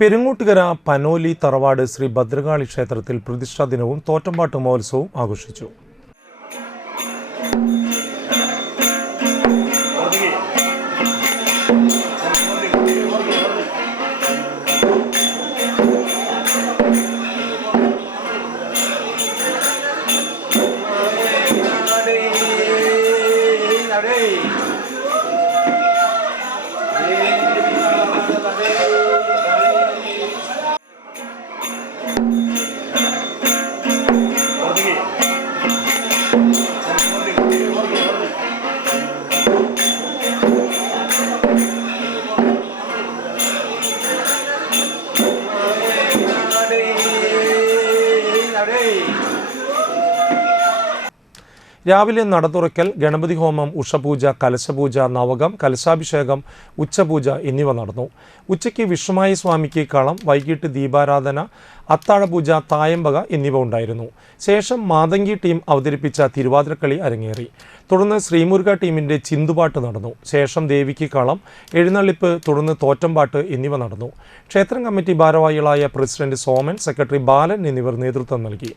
പെരുങ്ങോട്ടുകര പനോലി തറവാട് ശ്രീ ഭദ്രകാളി ക്ഷേത്രത്തിൽ പ്രതിഷ്ഠാ ദിനവും തോറ്റമ്പാട്ട് മഹോത്സവവും ആഘോഷിച്ചു. രാവിലെ നട തുറക്കൽ, ഗണപതി ഹോമം, ഉഷപൂജ, കലശപൂജ, നവകം, കലശാഭിഷേകം, ഉച്ചപൂജ എന്നിവ നടന്നു. ഉച്ചയ്ക്ക് വിഷ്ണുമായ സ്വാമിക്ക് കളം, വൈകിട്ട് ദീപാരാധന, അത്താഴപൂജ, തായമ്പക എന്നിവ ഉണ്ടായിരുന്നു. ശേഷം മാതങ്കി ടീം അവതരിപ്പിച്ച തിരുവാതിരക്കളി അരങ്ങേറി. തുടർന്ന് ശ്രീമുരുക ടീമിൻ്റെ ചിന്തുപാട്ട് നടന്നു. ശേഷം ദേവിക്ക് കളം, എഴുന്നള്ളിപ്പ്, തുടർന്ന് തോറ്റമ്പാട്ട് എന്നിവ നടന്നു. ക്ഷേത്രം കമ്മിറ്റി ഭാരവാഹികളായ പ്രസിഡന്റ് സോമൻ, സെക്രട്ടറി ബാലൻ എന്നിവർ നേതൃത്വം നൽകി.